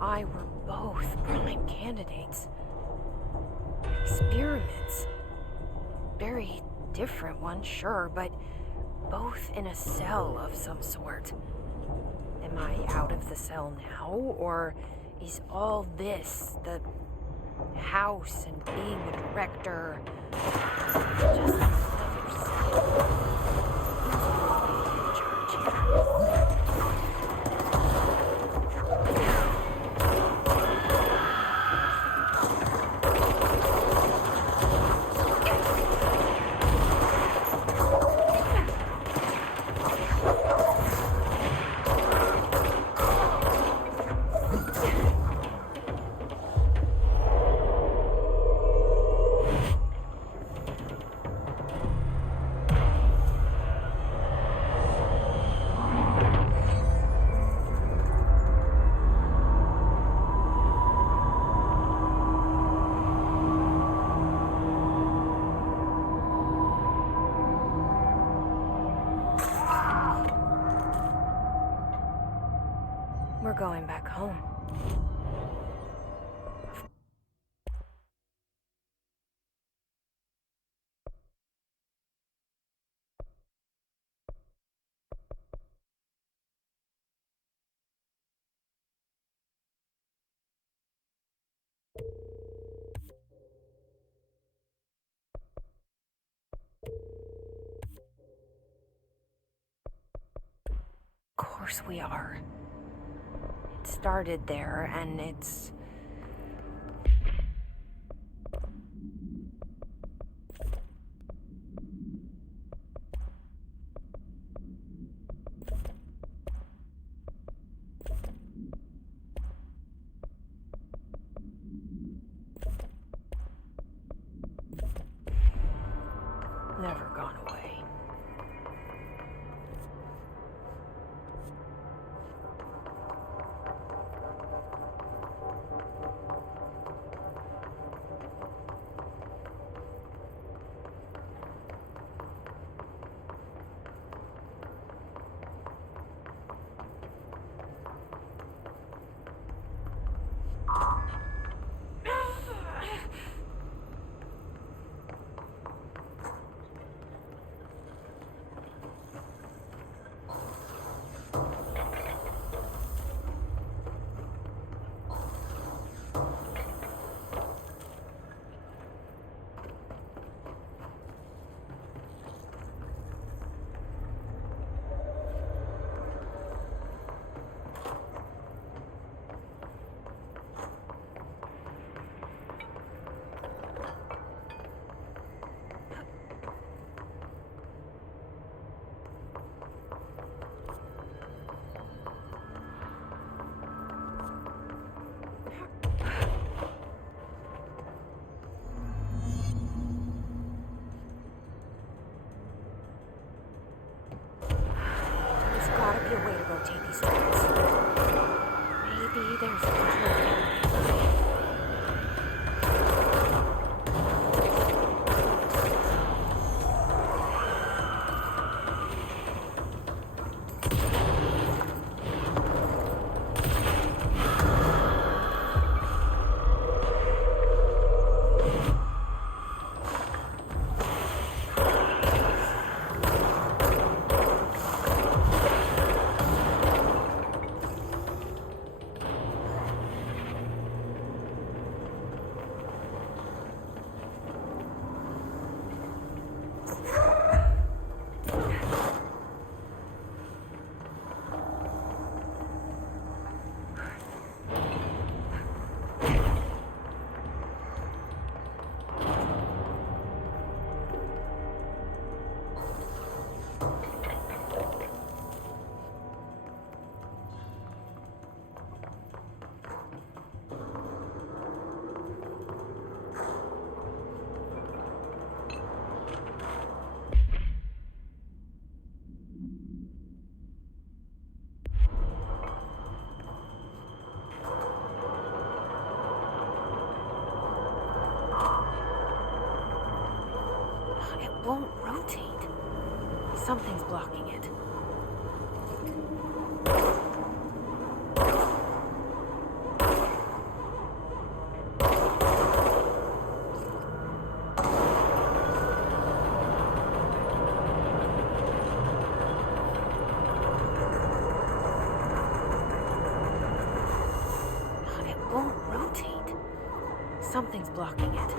I were both prime candidates. Experiments. Very different ones, sure, but both in a cell of some sort. Am I out of the cell now, or is all this, the house and being the director, just another cell? Who's in charge here? We're going back home. Of course we are. It started there, and it's... never gone away. There's gotta be a way to rotate these things. Maybe there's a control. Won't rotate. Something's blocking it. Something's blocking it.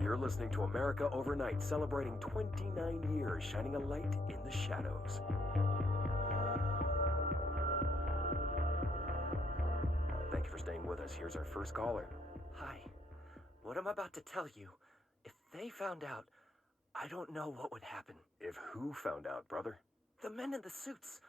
You're listening to America Overnight, celebrating 29 years, shining a light in the shadows. Thank you for staying with us. Here's our first caller. Hi. What I'm about to tell you, if they found out, I don't know what would happen. If who found out, brother? The men in the suits.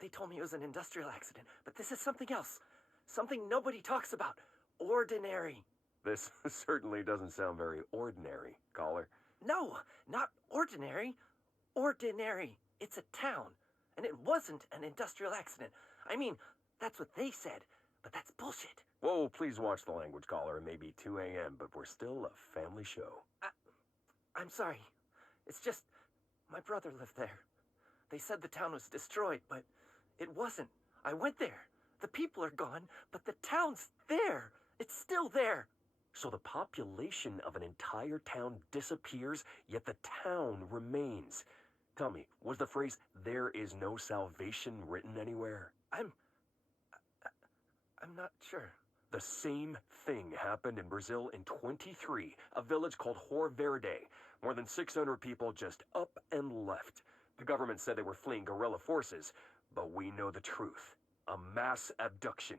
They told me it was an industrial accident, but this is something else. Something nobody talks about. Ordinary. This certainly doesn't sound very ordinary, caller. No, not ordinary. Ordinary. It's a town. And it wasn't an industrial accident. I mean, that's what they said, but that's bullshit. Whoa, please watch the language, caller. It may be 2 a.m., but we're still a family show. I'm sorry. It's just, my brother lived there. They said the town was destroyed, but it wasn't. I went there. The people are gone, but the town's there. It's still there. So the population of an entire town disappears, yet the town remains. Tell me, was the phrase, "there is no salvation," written anywhere? I'm not sure. The same thing happened in Brazil in 23, a village called Hor Verde. More than 600 people just up and left. The government said they were fleeing guerrilla forces, but we know the truth. A mass abduction,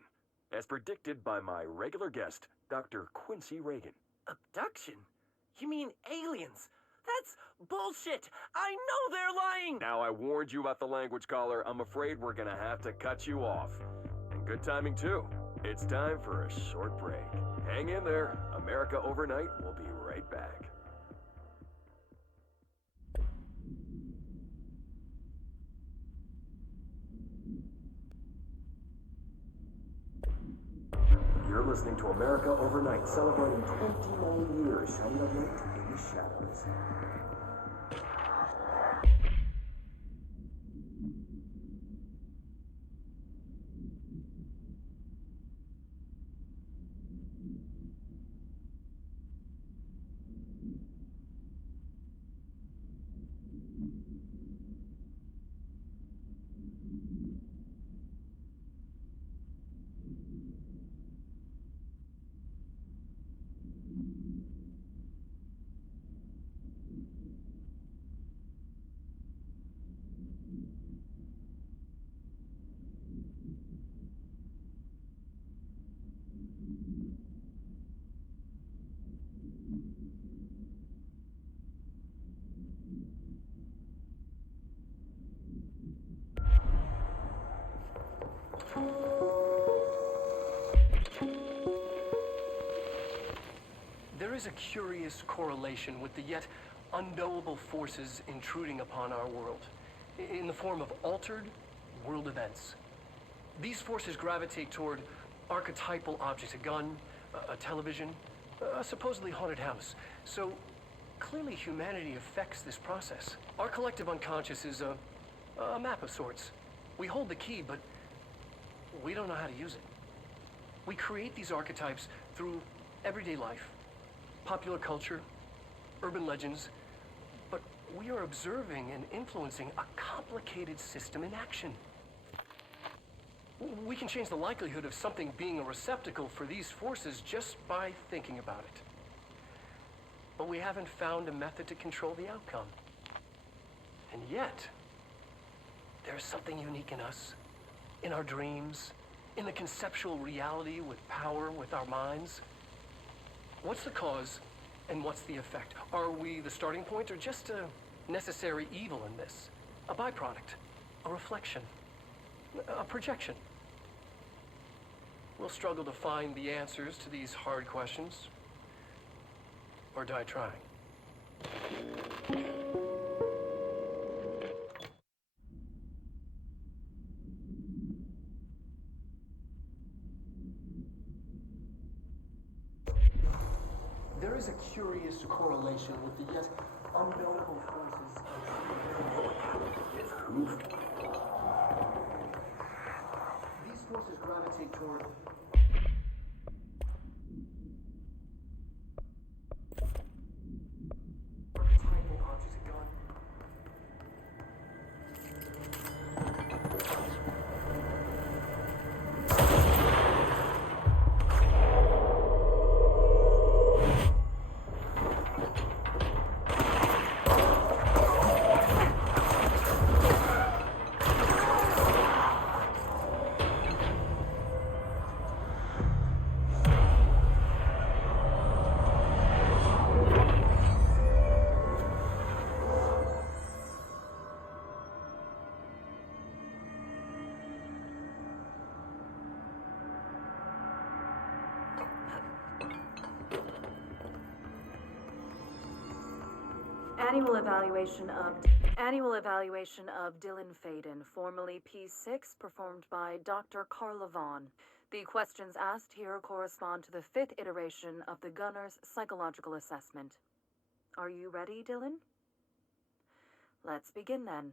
as predicted by my regular guest, Dr. Quincy Reagan. Abduction? You mean aliens? That's bullshit! I know they're lying! Now, I warned you about the language, caller. I'm afraid we're gonna have to cut you off. And good timing, too. It's time for a short break. Hang in there. America Overnight will be right back. You're listening to America Overnight, celebrating 29 years, shining a light in the shadows. There is a curious correlation with the yet unknowable forces intruding upon our world, in the form of altered world events. These forces gravitate toward archetypal objects, a gun, a television, a supposedly haunted house. So clearly humanity affects this process. Our collective unconscious is a map of sorts. We hold the key, but we don't know how to use it. We create these archetypes through everyday life, popular culture, urban legends, but we are observing and influencing a complicated system in action. We can change the likelihood of something being a receptacle for these forces just by thinking about it. But we haven't found a method to control the outcome. And yet, there's something unique in us, in our dreams, in the conceptual reality with power with our minds. What's the cause and what's the effect? Are we the starting point or just a necessary evil in this? A byproduct, a reflection, a projection? We'll struggle to find the answers to these hard questions, or die trying. There is a curious correlation with the yet unknowable forces of these forces gravitate toward archetypal objects, a gun. Annual evaluation of Dylan Faden, formerly P6, performed by Dr. Carla Vaughn. The questions asked here correspond to the 5th iteration of the Gunner's psychological assessment. Are you ready, Dylan? Let's begin then.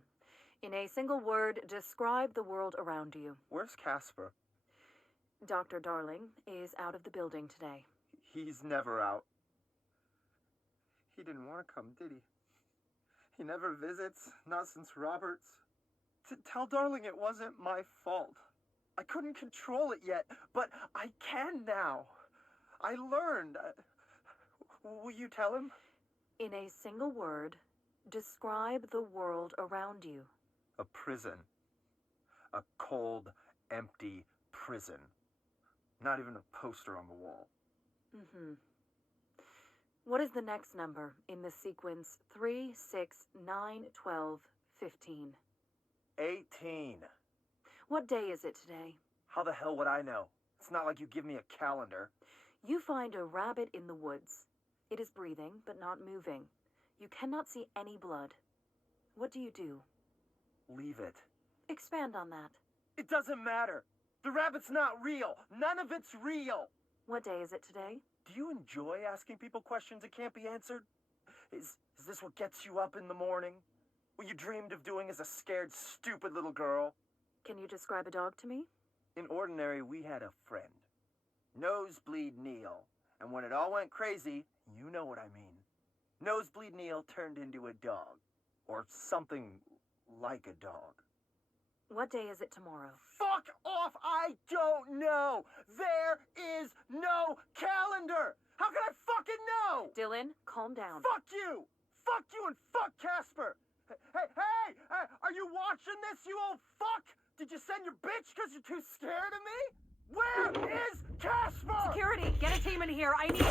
In a single word, describe the world around you. Where's Casper? Dr. Darling is out of the building today. He's never out. He didn't want to come, did he? He never visits, not since Roberts. Tell Darling it wasn't my fault. I couldn't control it yet, but I can now. I learned. Will you tell him? In a single word, describe the world around you. A prison. A cold, empty prison. Not even a poster on the wall. What is the next number in the sequence 3, 6, 9, 12, 15? 18. What day is it today? How the hell would I know? It's not like you give me a calendar. You find a rabbit in the woods. It is breathing, but not moving. You cannot see any blood. What do you do? Leave it. Expand on that. It doesn't matter. The rabbit's not real. None of it's real. What day is it today? Do you enjoy asking people questions that can't be answered? Is this what gets you up in the morning? What you dreamed of doing as a scared, stupid little girl? Can you describe a dog to me? In Ordinary, we had a friend. Nosebleed Neil. And when it all went crazy, you know what I mean. Nosebleed Neil turned into a dog. Or something like a dog. What day is it tomorrow? Fuck off! I don't know! There is no calendar! How can I fucking know? Dylan, calm down. Fuck you! Fuck you and fuck Casper! Hey! Are you watching this, you old fuck? Did you send your bitch because you're too scared of me? Where is Casper? Security, get a team in here. I need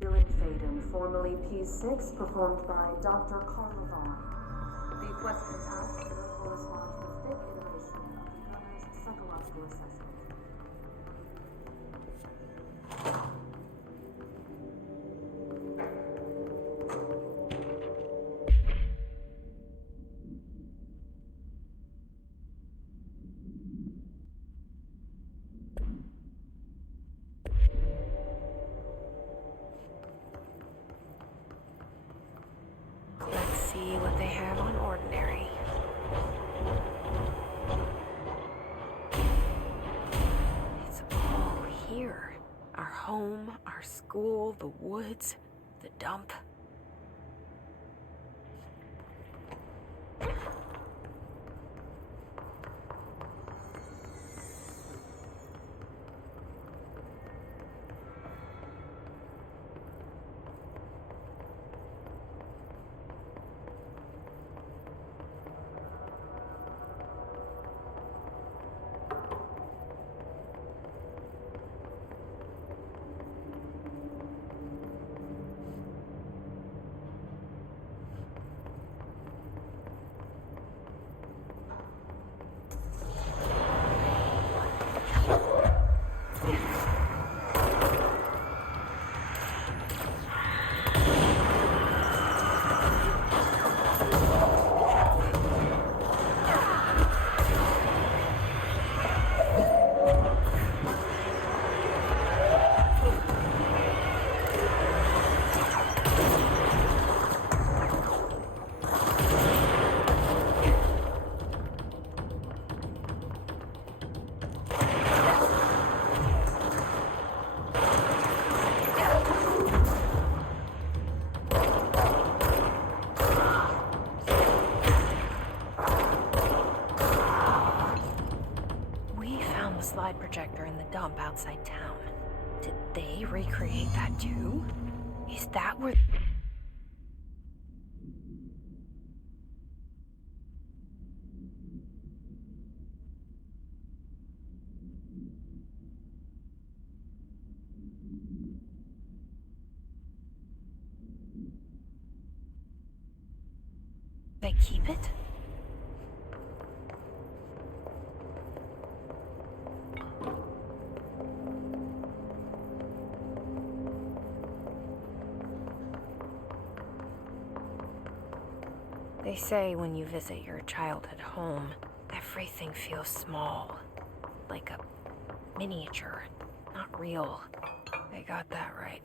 Dylan Faden, formerly P6, performed by Dr. Carla Vaughn. The questions asked here correspond to the 5th iteration of the Gunner's psychological assessment. Let's see what they have on Ordinary. It's all here. Our home, our school, the woods, the dump. Slide projector in the dump outside town. Did they recreate that too? Is that where... they keep it? They say when you visit your childhood home, everything feels small. Like a miniature, not real. They got that right.